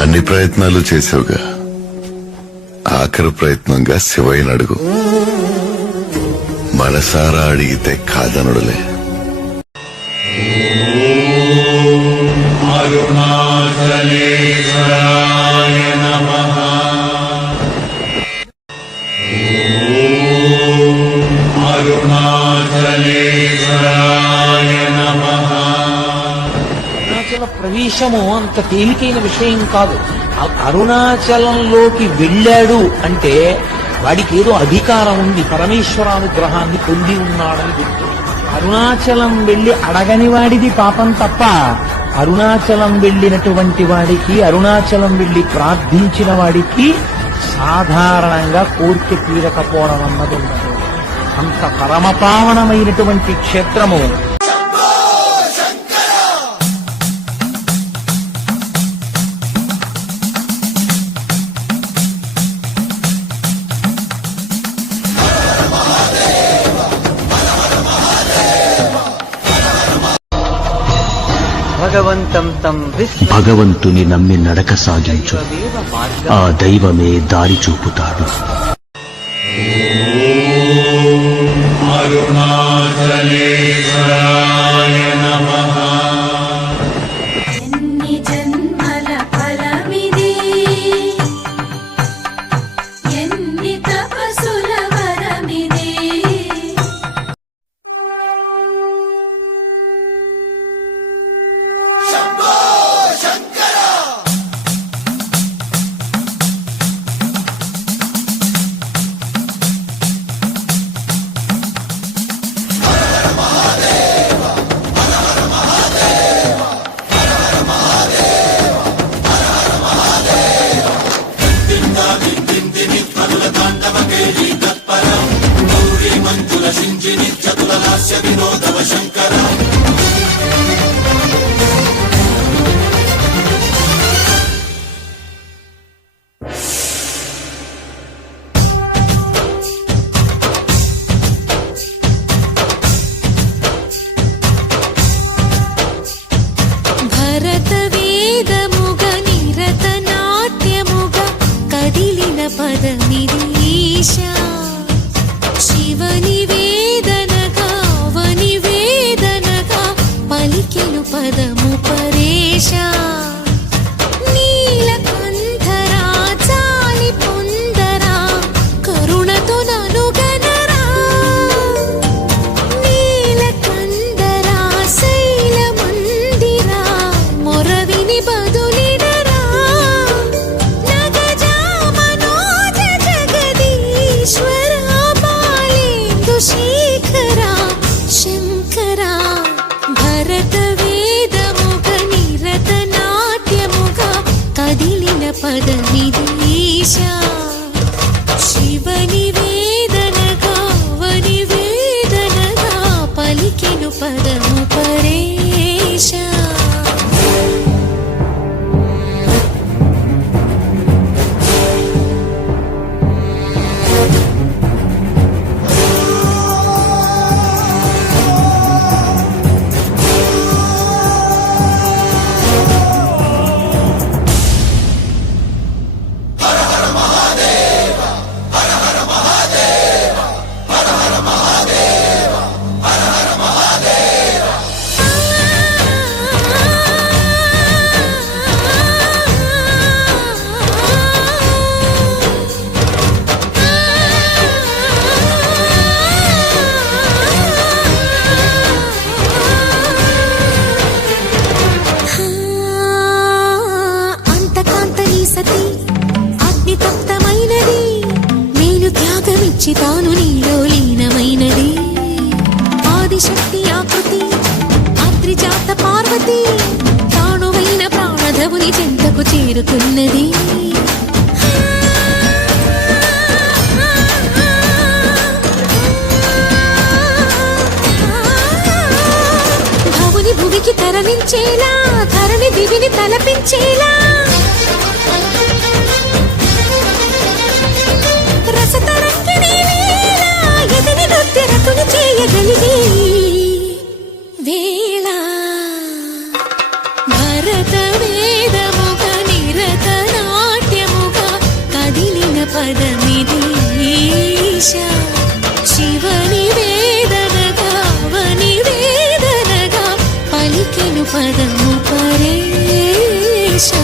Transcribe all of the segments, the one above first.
అన్ని ప్రయత్నాలు చేసావుగా, ఆఖరి ప్రయత్నంగా శివయ్యని అడుగు. మనసారా అడిగితే కాదనుడులే. అరుణాచలేశ్వరాయ నమః. అరుణాచలేశ్వరాయ నమః. అరుణాచల ప్రవేశము అంత తేలికైన విషయం కాదు. అరుణాచలంలోకి వెళ్ళాడు అంటే వాడికి ఏదో అధికారం ఉంది, పరమేశ్వరానుగ్రహాన్ని పొంది ఉన్నాడని గుర్తు. అరుణాచలం వెళ్లి అడగని వాడిది పాపం తప్ప, అరుణాచలం వెళ్ళినటువంటి వాడికి, అరుణాచలం వెళ్లి ప్రార్థించిన వాడికి సాధారణంగా కోరిక తీరకపోవడం అన్నది ఉండదు. అంత పరమపావనమైనటువంటి క్షేత్రము. భగవంతుని నమ్మి నడక సాగించు, ఆ దైవమే దారి చూపుతాడు. అరుణాచలేశ్వరాయ నమః. ఎన్ని జన్మల ఫలమిది, ఎన్ని తపస్సుల వరమిది. భరత వేదముగ నిరత నాట్యముగ కదిలిన పదమిది ఈశా. శివని వేదనగా అవని వేదనగా పలికెను పదము పరేశా. నీలకంఠరా చాలి పొందరా, కరుణతో ననుగనరా. నీలకంఠరా శైల మందిరా, మొరవిని బదులినరా. నగజా మనోజ జగదీశ్వరా, బాలేందు శేఖరా శంకరా. భరత వేదముగ నిరత నాట్యముగ కదిలిన పదమిది ఈశా. శివని వేదనగా అవని వేదనగా పలికెను పదము పరేశా. తాను నీలో లీనమైనది. ఆదిశక్తి ఆకృతి ఆత్రిజాత పార్వతి, తానువైన ప్రాణధవుని చెంతకు చేరుతున్నది. భవుని భువికి తరలించేలా, ధరణి దివిని తలపించేలా, రసతరంగిణి లీలా ఎదిని నృత్యరతుని చేయగలిగే వేళ. భరత వేదముగ నిర పదము పరేశా.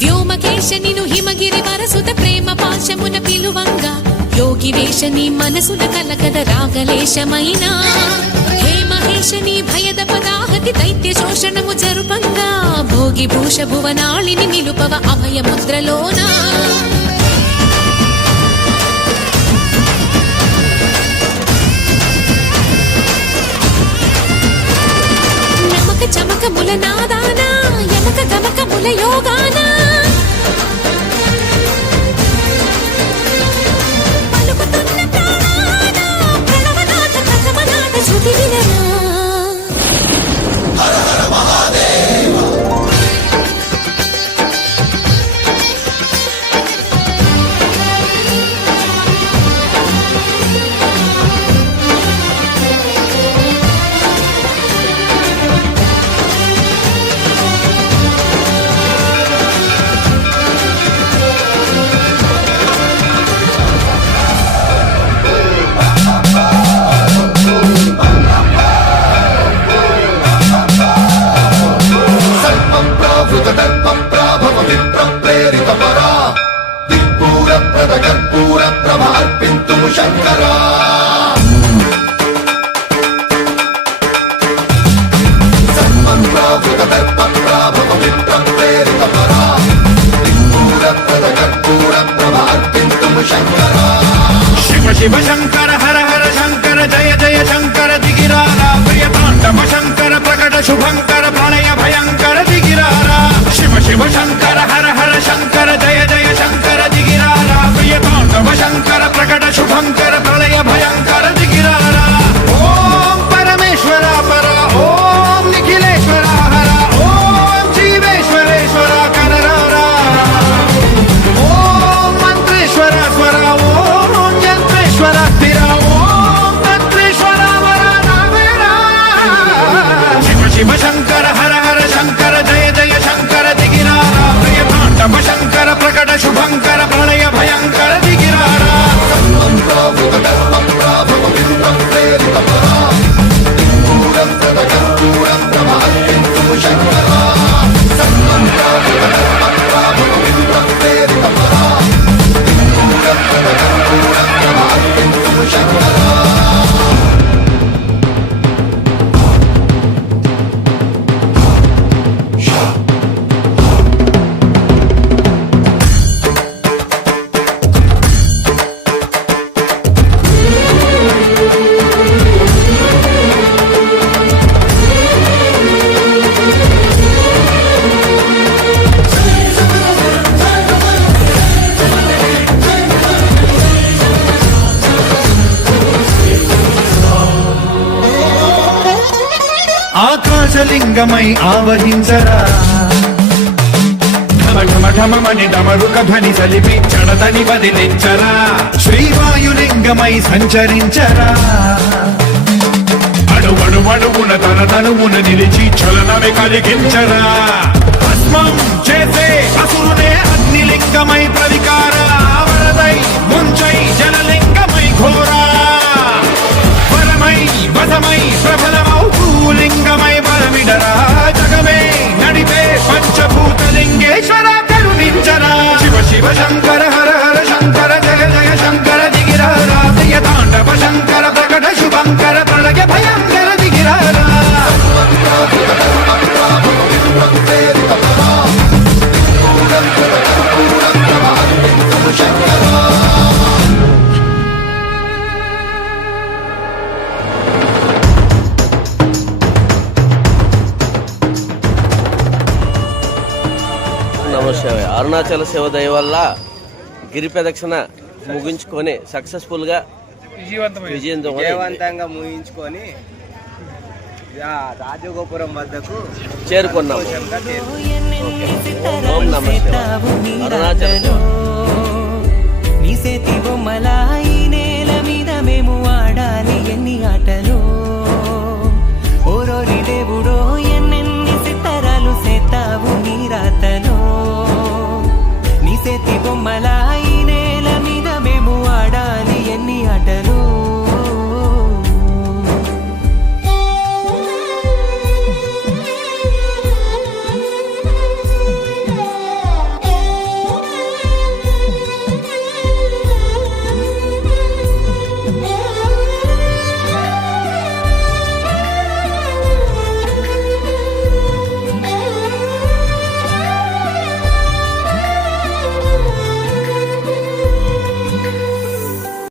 వ్యోమకేశ నిను హిమగిరి వరసుత ప్రేమ పాశమున పిలువంగా యోగి వేషని మనసున కలకద రాగలేశమైనా హే మహేశని భయద పదాహతి దైత్య శోషణము జరుపంగా భోగి భూష భువనాళిని నిలుపవ అభయ ముద్రలోనా. నమక చమకముల నాదానా యమక గమకముల యోగానా పలుకుతున్న ప్రాణానా ప్రణవనాథ కథమనాథ శృతి వినరా. శివ శివ శంకర హర హర శంకర జయ జయ శంకర దిగిరారా ప్రియతాండవ శంకర ప్రకట శుభంకర ప్రళయ భయంకర దిగిరారా. శివ శివ శంకర హర హర శంకర జయ జయ శంకర దిగిరారా ప్రియతాండవ శంకర ప్రకట శుభంకర ప్రళయ భయంకర దిగిరారా. ఓం పరమేశ్వర పర ఓం నిఖిలేశ్వర హర ఓం జీవేశ్వరేశ్వర కరరారా. ఓం మంత్రేశ్వర స్వర ఓం యంత్రేశ్వర స్థిర ఓం తంత్రేశ్వర వర నావేరా. శివ శివ శంకర హర హర శంకర జయ జయ శంకర దిగిరారా ప్రియతాండవ శంకర ప్రకట శుభంకర ప్రళయ భయంకర దిగిరారా. ఆకాశలింగమై ఆవహించరా ఢమఢమఢమని డమరుక ధ్వని సలిపి చడదని వదిలించరా. శ్రీవాయులింగమై సంచరించరా అడువడువడువున తన తనువున నిలిచి చలనమే కలిగించరా. భస్మం చేసే అసురునే అగ్నిలింగమై ప్రవికార వరదై ముంచై జలలింగమై ఘోరా. వరమై వసమై ప్రబలమౌ భూలింగమై బలమిడరా. జగమే నడిపే పంచభూతలింగేశ్వర కరుణించరా. శివ శివ శంకర హర హర శంకర జయ జయ శంకర దిగిరారా ప్రియతాండవ శంకర ప్రకట శుభంకర ప్రళయ భయంకర దిగిరారా. అరుణాచల శివ దయ వల్ల గిరి ప్రదక్షిణ ముగించుకొని సక్సెస్ఫుల్గా విజయవంతంగా ముగించుకొని రాజగోపురం వద్దకు చేరుకున్నాం. ఓం నమః శివాయ. అరుణాచల శివ. నీ చేతి బొమ్మల ఈ నేల మీద మేము ఆడాలి ఎన్ని ఆటలు ఓరోరి దేవుడో ఎన్నెన్ని సితారాలు సేతావు నీ రాతలో నీ చేతి బొమ్మల